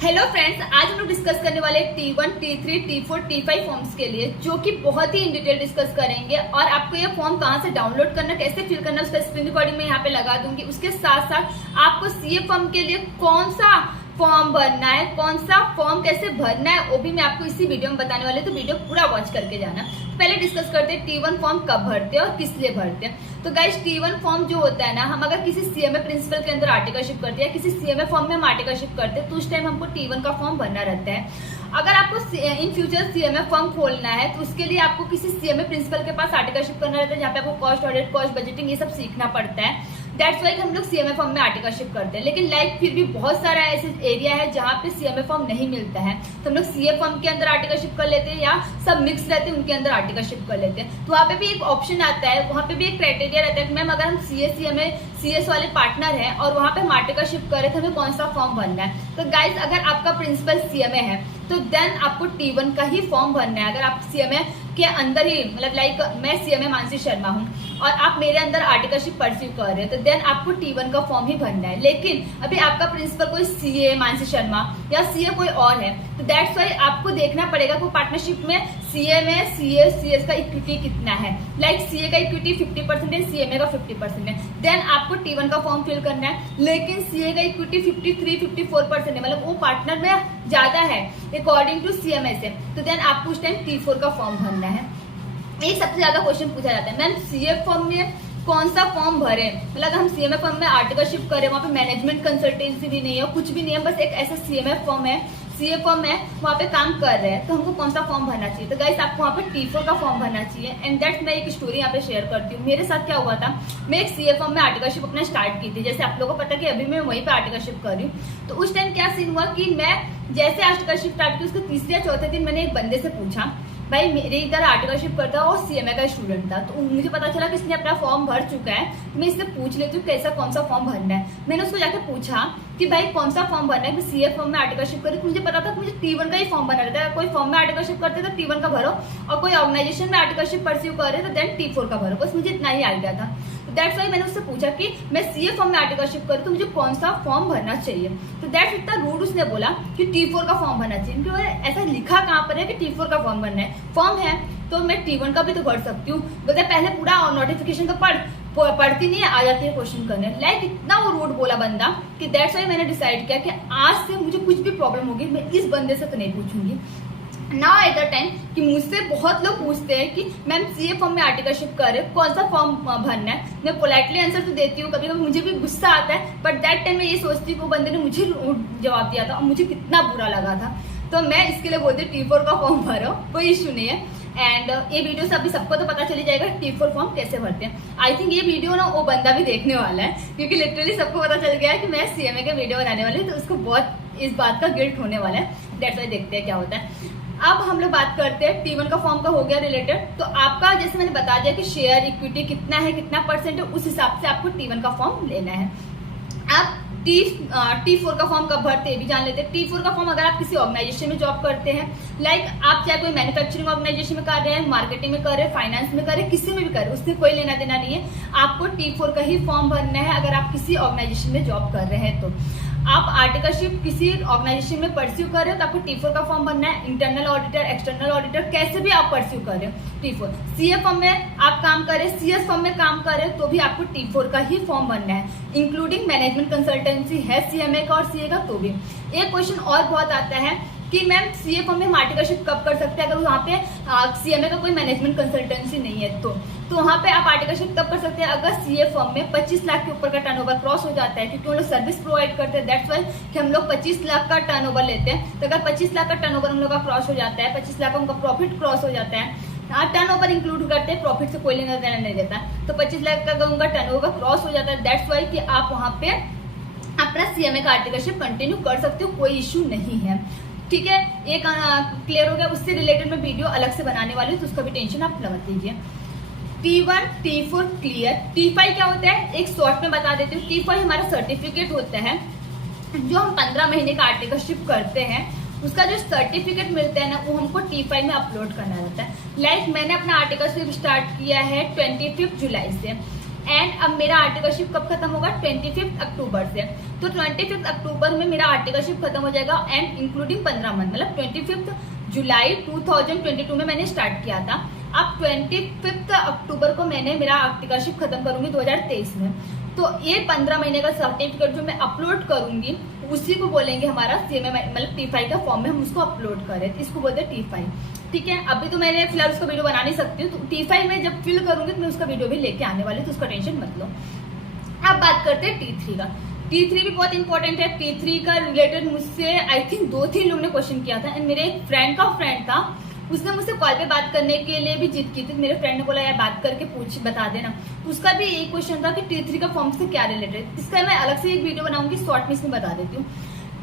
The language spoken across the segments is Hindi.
हेलो फ्रेंड्स, आज हम लोग डिस्कस करने वाले T1, T3, T4, T5 forms के लिए, जो कि बहुत ही इन डिटेल डिस्कस करेंगे। और आपको ये फॉर्म कहाँ से डाउनलोड करना, कैसे फिल करना, उसका स्क्रीन रिकॉर्डिंग में यहाँ पे लगा दूंगी। उसके साथ साथ आपको सीए फॉर्म के लिए कौन सा फॉर्म भरना है, कौन सा फॉर्म कैसे भरना है, वो भी मैं आपको इसी वीडियो में बताने वाले, तो वीडियो पूरा वॉच करके जाना। पहले डिस्कस करते हैं T1 फॉर्म कब भरते हैं और किस लिए भरते हैं। तो गाइस, T1 फॉर्म जो होता है ना, हम अगर किसी सीएमए प्रिंसिपल के अंदर आर्टिकलशिप करते हैं, किसी सीएमए फॉर्म में हम आर्टिकलशिप करते हैं, तो उस टाइम हमको T1 का फॉर्म भरना रहता है। अगर आपको इन फ्यूचर सीएमए फॉर्म खोलना है, तो उसके लिए आपको किसी सीएमए प्रिंसिपल के पास आर्टिकलशिप करना रहता है, जहाँ पे आपको कॉस्ट ऑडिट, कॉस्ट बजटिंग, ये सब सीखना पड़ता है। दैट्स वाई हम लोग सीएमए फॉर्म में आर्टिकलशिप करते हैं। लेकिन फिर भी बहुत सारा ऐसे एरिया है जहाँ पे सीएमए फॉर्म नहीं मिलता है, तो हम लोग सीए फॉर्म के अंदर आर्टिकलशिप कर लेते हैं, या सब मिक्स रहते हैं उनके अंदर आर्टिकलशिप कर लेते हैं। तो वहाँ पे भी एक ऑप्शन आता है, वहाँ पे भी एक क्राइटेरिया रहता है कि मैम अगर हम सीएस वाले पार्टनर हैं और वहाँ पे हम आर्टिकलशिप करें, तो हमें कौन सा फॉर्म भरना है। तो गाइज, अगर आपका प्रिंसिपल सीएमए है तो देन आपको T1 का ही फॉर्म भरना है। अगर आप सीएमए के अंदर ही, मतलब लाइक मैं सीएमए मानसी शर्मा हूँ और आप मेरे अंदर आर्टिकलशिप परस्यू कर रहे हैं, तो देन आपको T1 का फॉर्म ही भरना है। लेकिन अभी आपका प्रिंसिपल कोई सीए मानसी शर्मा या सीए कोई और है, तो दैट्स वाई आपको देखना पड़ेगा कि पार्टनरशिप में सीए में सीएस का इक्विटी कितना है। लाइक सीए का इक्विटी 50% है, सीएमए का 50% है, देन आपको T1 का फॉर्म फिल करना है। लेकिन सीए का इक्विटी 53-54% है, मतलब वो पार्टनर में ज्यादा है अकॉर्डिंग टू सीएमए से, तो देन आपको उस टाइम T4 का फॉर्म भरना है। एक सबसे ज्यादा क्वेश्चन पूछा जाता है, मैम सीए फॉर्म में कौन सा फॉर्म भरे। मतलब हम सीएमए फॉर्म में आर्टिकलशिप करें, वहाँ पे मैनेजमेंट कंसल्टेंसी भी नहीं है, कुछ भी नहीं है, बस एक ऐसा सीएमए फॉर्म है, सीए फॉर्म है, वहाँ पे काम कर रहे हैं, तो हमको कौन सा फॉर्म भरना चाहिए। तो गाइस, आपको वहाँ पे T4 का फॉर्म भरना चाहिए। एंड दैट्स मैं एक स्टोरी यहाँ पे शेयर करती हूँ। मेरे साथ क्या हुआ था, मैं एक सीए फॉर्म में आर्टिकलशिप अपना स्टार्ट की थी, जैसे आप लोगों को पता है कि अभी मैं वहीं पे आर्टिकलशिप कर रही हूँ। तो उस टाइम क्या सीन हुआ कि मैं जैसे आर्टिकलशिप स्टार्ट की, उसके तीसरे या चौथे दिन मैंने एक बंदे से पूछा, भाई मेरे इधर आर्टिकलशिप करता है और सीएमए का स्टूडेंट था, तो मुझे पता चला कि इसने अपना फॉर्म भर चुका है। तो मैं इससे पूछ लेती हूँ कैसा कौन सा फॉर्म भरना है। मैंने उसको जाके पूछा कि भाई कौन सा फॉर्म भरना है। मैं सीए फॉर्म में आर्टिकलशिप करी, मुझे पता था कि मुझे T1 का ही फॉर्म भरना रहता है। कोई फॉर्म में आर्टिकलशिप करते तो T1 का भरो, और कोई ऑर्गेनाइजेशन में आर्टिकलशिप परस्यू कर रहे तो देन T4 का भरो। बस मुझे इतना ही आइडिया था। तो दैट्स वाई मैंने उससे पूछा कि मैं सीए फॉर्म में आर्टिकलशिप करूँ तो मुझे कौन सा फॉर्म भरना चाहिए। तो दैट्स इतना रूड उसने बोला कि T4 का फॉर्म भरना चाहिए, क्योंकि ऐसा लिखा कहाँ पर है कि T4 का फॉर्म भरना है। फॉर्म है तो मैं T1 का भी तो भर सकती हूँ, बोलते पहले पूरा नोटिफिकेशन तो पढ़ती नहीं है, आ जाती है क्वेश्चन करने। लाइक इतना वो रूड बोला बंदा कि दैट्स वाई मैंने डिसाइड किया कि आज से मुझे कुछ भी प्रॉब्लम होगी, मैं इस बंदे से तो नहीं पूछूंगी। नाउ एट द टाइम कि मुझसे बहुत लोग पूछते हैं कि मैम सीए फॉर्म में आर्टिकलशिप कर रहे, कौन सा फॉर्म भरना है। मैं पोलाइटली आंसर तो देती हूँ, कभी कभी मुझे भी गुस्सा आता है, बट दैट टाइम मैं ये सोचती हूँ वो बंदे ने मुझे जवाब दिया था और मुझे कितना बुरा लगा था। तो मैं इसके लिए बोलती हूँ T4 का फॉर्म भरो, कोई इश्यू नहीं है। एंड ये वीडियो से अभी सबको तो पता चली जाएगा T4 फॉर्म कैसे भरते हैं। आई थिंक ये वीडियो ना वो बंदा भी देखने वाला है, क्योंकि लिटरली सबको पता चल गया है कि मैं सीएमए का वीडियो बनाने वाली हूँ, तो उसको बहुत इस बात का गिल्ट होने वाला है। दैट्स वाई देखते हैं क्या होता है। अब हम लोग बात करते हैं T1 का फॉर्म का हो गया रिलेटेड। तो आपका जैसे मैंने बता दिया कि शेयर इक्विटी कितना है, कितना परसेंट है, उस हिसाब से आपको T1 का फॉर्म लेना है। अब T4 का फॉर्म कब भरते हैं भी जान लेते हैं। T4 का फॉर्म अगर आप किसी ऑर्गेनाइजेशन में जॉब करते हैं, लाइक आप चाहे कोई मैन्युफैक्चरिंग ऑर्गेनाइजेशन में कर रहे हैं, मार्केटिंग में कर रहे हैं, फाइनेंस में कर रहे हैं, किसी में भी कर रहे हैं, उससे कोई लेना देना नहीं है। आपको T4 का ही फॉर्म भरना है अगर आप किसी ऑर्गेनाइजेशन में जॉब कर रहे हैं। तो आप आर्टिकलशिप किसी ऑर्गेनाइजेशन में परस्यू कर रहे हो तो आपको T4 का फॉर्म भरना है। इंटरनल ऑडिटर, एक्सटर्नल ऑडिटर, कैसे भी आप परस्यू कर रहे हो T4। सीए फॉर्म में आप काम कर रहे हैं, सीएस फॉर्म में काम कर रहे हो, तो भी आपको T4 का ही फॉर्म भरना है। इंक्लूडिंग मैनेजमेंट कंसल्टेंसी है सीएमए का और सीए का, तो भी। एक क्वेश्चन और बहुत आता है कि मैम सीए फॉर्म में हम आर्टिकलशिप कब कर सकते हैं अगर वहाँ पे सीएमए का कोई मैनेजमेंट कंसल्टेंसी नहीं है। तो वहाँ पे आप आर्टिकलशिप तब कर सकते हैं अगर सीए फॉर्म में 25 लाख के ऊपर का टर्नओवर क्रॉस हो जाता है, क्योंकि हम लोग सर्विस प्रोवाइड करते हैं। दैट्स वाई कि हम लोग 25 लाख का टर्नओवर लेते हैं। तो अगर 25 लाख का टर्नओवर हम लोग का क्रॉस हो जाता है, 25 लाख का उनका प्रॉफिट क्रॉस हो जाता है, टर्नओवर इंक्लूड करते हैं, प्रॉफिट से कोई लेना देना नहीं देता, तो 25 लाख का उनका टर्नओवर क्रॉस हो जाता है। दैट्स वाई कि आप वहाँ पे अपना सीएमए का आर्टिकलशिप कंटिन्यू कर सकते हो, कोई इश्यू नहीं है। ठीक है, एक क्लियर हो गया। उससे रिलेटेड मैं वीडियो अलग से बनाने वाली हूँ, तो उसका भी टेंशन आप मत लीजिए। T1, T4 clear. T5 क्या होता है, एक शॉर्ट में बता देती हूँ। T5 हमारा सर्टिफिकेट होता है, जो हम 15 महीने का आर्टिकलशिप करते हैं, उसका जो सर्टिफिकेट मिलता है ना, वो हमको T5 में अपलोड करना रहता है। लाइक मैंने अपना आर्टिकलशिप स्टार्ट किया है 25 जुलाई से, एंड अब मेरा आर्टिकलशिप कब खत्म होगा, 25 अक्टूबर से। तो 25 अक्टूबर में मेरा आर्टिकलशिप खत्म हो जाएगा एंड इंक्लूडिंग 15 मंथ, मतलब 25 जुलाई 2022 में मैंने स्टार्ट किया था। अब 25 अक्टूबर को मैंने मेरा आर्टिकलशिप खत्म करूंगी 2023 में। तो ये 15 महीने का सर्टिफिकेट जो मैं अपलोड करूंगी उसी को बोलेंगे हमारा CMA, मतलब T5 का फॉर्म में हम उसको अपलोड करें, इसको बोलते हैं T5। ठीक है, अभी तो मैंने फिलहाल उसका वीडियो बना नहीं सकती हूँ, तो T5 में जब फिल करूंगी तो मैं उसका वीडियो भी लेके आने वाली हूँ, तो उसका टेंशन मत लो। अब बात करते हैं T3 का। T3 भी बहुत इंपॉर्टेंट है। T3 का रिलेटेड मुझसे आई थिंक 2-3 लोगों ने क्वेश्चन किया था एंड मेरे एक फ्रेंड का फ्रेंड था, उसने मुझसे कॉल पे बात करने के लिए भी जिद की थी। मेरे फ्रेंड ने बोला यार बात करके पूछ बता देना। उसका भी यही क्वेश्चन था कि T3 का फॉर्म से क्या रिलेटेड। इसका मैं अलग से एक वीडियो बनाऊंगी, शॉर्ट में इसमें बता देती हूँ।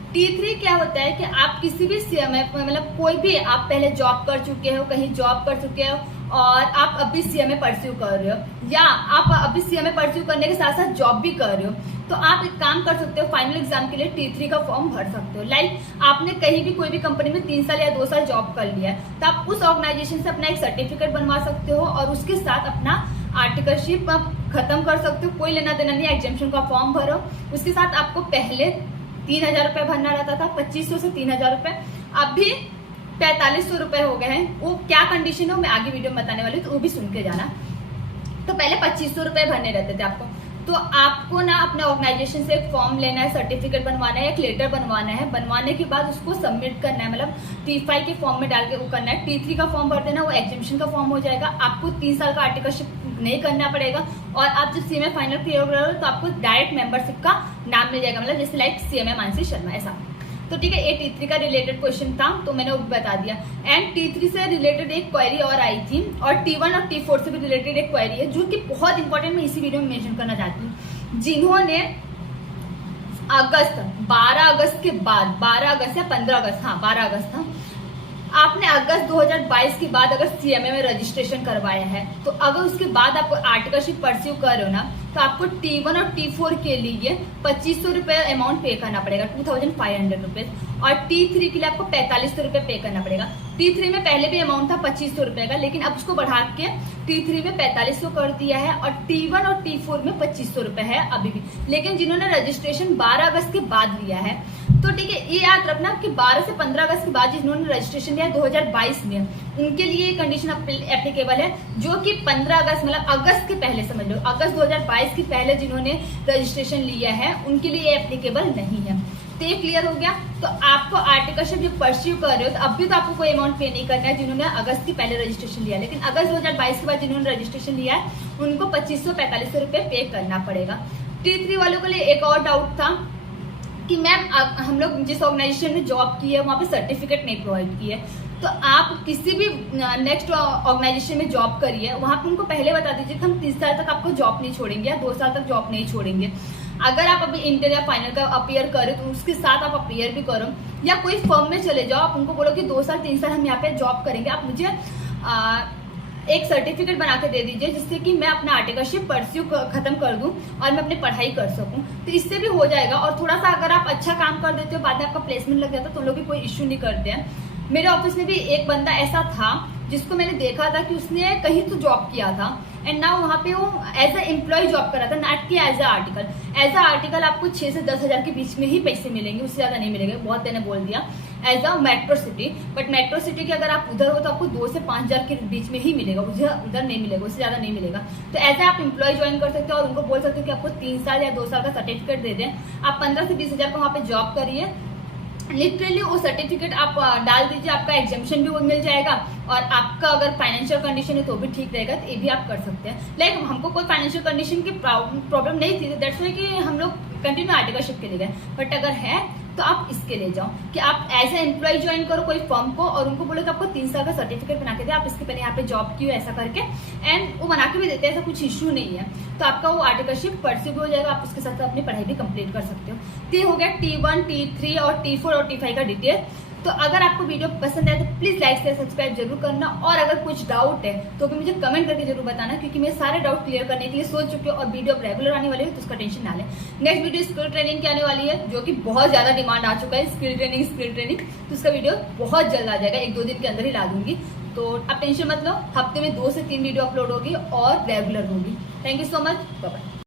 T3 क्या होता है कि आप किसी भी CMA, मतलब कोई भी आप पहले जॉब कर चुके हो, कहीं जॉब कर चुके हो और आप अभी CMA परस्यू कर रहे हो या आप अभी CMA परस्यू करने के साथ साथ जॉब भी कर रहे हो, तो आप एक काम कर सकते हो, फाइनल एग्जाम के लिए T3 का फॉर्म भर सकते हो। लाइक आपने कहीं भी कोई भी कंपनी में 3 साल या 2 साल जॉब कर लिया है, तो आप उस ऑर्गेनाइजेशन से अपना एक सर्टिफिकेट बनवा सकते हो और उसके साथ अपना आर्टिकलशिप खत्म कर सकते हो। कोई लेना देना नहीं, एग्जामिनेशन का फॉर्म भरो। उसके साथ आपको पहले 3,000 रुपए भरना रहता था, 2500 से 3,000 रुपए, अभी 4500 रुपए हो गए हैं। वो क्या कंडीशन है मैं आगे वीडियो में बताने वाली हूँ, तो वो भी सुन के जाना। तो पहले 2500 रुपए भरने रहते थे आपको, तो आपको ना अपने ऑर्गेनाइजेशन से एक फॉर्म लेना है, सर्टिफिकेट बनवाना है, एक लेटर बनवाना है। बनवाने के बाद उसको सबमिट करना है, मतलब T5 के फॉर्म में डाल के वो करना है। T3 का फॉर्म भर देना, वो एग्जामिनेशन का फॉर्म हो जाएगा। आपको 3 साल का आर्टिकलशिप नहीं करना पड़ेगा और आप जब CMA फाइनल क्लियर करोगे तो आपको डायरेक्ट मेंबरशिप का नाम मिल जाएगा, मतलब जैसे लाइक CMA मानसी शर्मा ऐसा। तो ठीक है, ये T3 का रिलेटेड क्वेश्चन था, तो मैंने वो बता दिया। एंड T3 से रिलेटेड एक क्वेरी और आई थी और T1 और T4 से भी रिलेटेड एक क्वेरी है जो कि बहुत इंपॉर्टेंट, मैं इसी वीडियो में मेंशन करना चाहती हूँ। जिन्होंने अगस्त 12 अगस्त के बाद, 12 अगस्त या 15 अगस्त, हाँ 12 अगस्त था, आपने अगस्त 2022 के बाद अगर CMA में रजिस्ट्रेशन करवाया है, तो अगर उसके बाद आप आर्टिकलशिप परस्यू कर रहे हो ना, तो आपको T1 और T4 के लिए 2500 रुपए अमाउंट पे करना पड़ेगा, 2500 रुपीज। और T3 के लिए आपको 4500 रुपए पे करना पड़ेगा। T3 में पहले भी अमाउंट था 2500 रुपए का, लेकिन अब उसको बढ़ा के T3 में 4500 कर दिया है और T1 और T4 में 2500 रुपए है अभी भी। लेकिन जिन्होंने रजिस्ट्रेशन 12 अगस्त के बाद लिया है, तो ठीक है, ये याद रखना कि 12 से 15 अगस्त के बाद जिन्होंने रजिस्ट्रेशन लिया 2022 में, उनके लिए ये कंडीशन एप्लीकेबल है। जो कि 15 अगस्त मतलब अगस्त के पहले, समझ लो अगस्त 2022 के पहले जिन्होंने रजिस्ट्रेशन लिया है उनके लिए एप्लीकेबल नहीं है। तो ये क्लियर हो गया। तो आपको आर्टिकलशिप जब परस्यू कर रहे हो तो अभी तो आपको कोई अमाउंट पे नहीं करना है जिन्होंने अगस्त के पहले रजिस्ट्रेशन लिया, लेकिन अगस्त 2022 के बाद जिन्होंने रजिस्ट्रेशन लिया है उनको 2500-4500 रुपए पे करना पड़ेगा। T3 वालों के लिए एक और डाउट था कि मैम हम लोग जिस ऑर्गेनाइजेशन में जॉब की है वहाँ पे सर्टिफिकेट नहीं प्रोवाइड की है, तो आप किसी भी नेक्स्ट ऑर्गेनाइजेशन में जॉब करिए, वहाँ पे उनको पहले बता दीजिए कि हम 30 साल तक आपको जॉब नहीं छोड़ेंगे या 2 साल तक जॉब नहीं छोड़ेंगे। अगर आप अभी इंटर या फाइनल का अपीयर करो तो उसके साथ आप अपीयर भी करो, या कोई फर्म में चले जाओ, आप उनको बोलो कि 2 साल 3 साल हम यहाँ पे जॉब करेंगे, आप मुझे एक सर्टिफिकेट बना के दे दीजिए जिससे कि मैं अपना आर्टिकलशिप परस्यू खत्म कर दूं और मैं अपनी पढ़ाई कर सकूं। तो इससे भी हो जाएगा। और थोड़ा सा अगर आप अच्छा काम कर देते हो, बाद में आपका प्लेसमेंट लग जाता है, तो लोग भी कोई इश्यू नहीं करते हैं। मेरे ऑफिस में भी एक बंदा ऐसा था जिसको मैंने देखा था कि उसने कहीं तो जॉब किया था एंड नाउ वहाँ पे वो एज ए एम्प्लॉय जॉब कर रहा था, नॉट कि as a article. As a article आपको 6 से 10 हजार के बीच में ही पैसे मिलेंगे, उससे ज्यादा नहीं मिलेंगे। बहुत मैंने बोल दिया as a metro city, but metro city के अगर आप उधर हो तो आपको 2 से 5 हजार के बीच में ही मिलेगा, उधर नहीं मिलेगा, उससे ज्यादा नहीं मिलेगा। तो ऐसे आप एम्प्लॉय ज्वाइन कर सकते हो और उनको बोल सकते हो कि आपको 3 साल या 2 साल का सर्टिफिकेट दे दें, आप 15 से 20 हजार का वहाँ पे जॉब करिए। लिटरली वो सर्टिफिकेट आप डाल दीजिए, आपका एग्जामिशन भी वो मिल जाएगा और आपका अगर फाइनेंशियल कंडीशन है तो भी ठीक रहेगा, तो ये भी आप कर सकते हैं। लाइक हमको कोई फाइनेंशियल कंडीशन की प्रॉब्लम नहीं थी, दैट्स वाई कि हम लोग कंटिन्यू आर्टिकलशिप के लिए गए। बट अगर है तो आप इसके ले जाओ कि आप एज ए एम्प्लॉय ज्वाइन करो कोई फर्म को और उनको बोलो कि आपको 3 साल का सर्टिफिकेट बना के दे, आप इसके पहले यहाँ पे जॉब की हो ऐसा करके, एंड वो बना के भी देते हैं, ऐसा कुछ इश्यू नहीं है। तो आपका वो आर्टिकलशिप परस्यू भी हो जाएगा, आप उसके साथ अपनी पढ़ाई भी कंप्लीट कर सकते हो। तो ये हो गया T1, T3 और T4 और T5 का डिटेल। तो अगर आपको वीडियो पसंद आए तो प्लीज लाइक शेयर सब्सक्राइब जरूर करना, और अगर कुछ डाउट है तो भी मुझे कमेंट करके जरूर बताना, क्योंकि मैं सारे डाउट क्लियर करने के लिए सोच चुकी हूँ और वीडियो अब रेगुलर आने वाली है, तो उसका टेंशन ना लें। नेक्स्ट वीडियो स्किल ट्रेनिंग की आने वाली है, जो कि बहुत ज्यादा डिमांड आ चुका है, स्किल ट्रेनिंग, तो उसका वीडियो बहुत जल्द आ जाएगा, 1-2 दिन के अंदर ही ला दूंगी। तो आप टेंशन मत लो, हफ्ते में 2 से 3 वीडियो अपलोड होगी और रेगुलर होगी। Thank you so much, bye bye.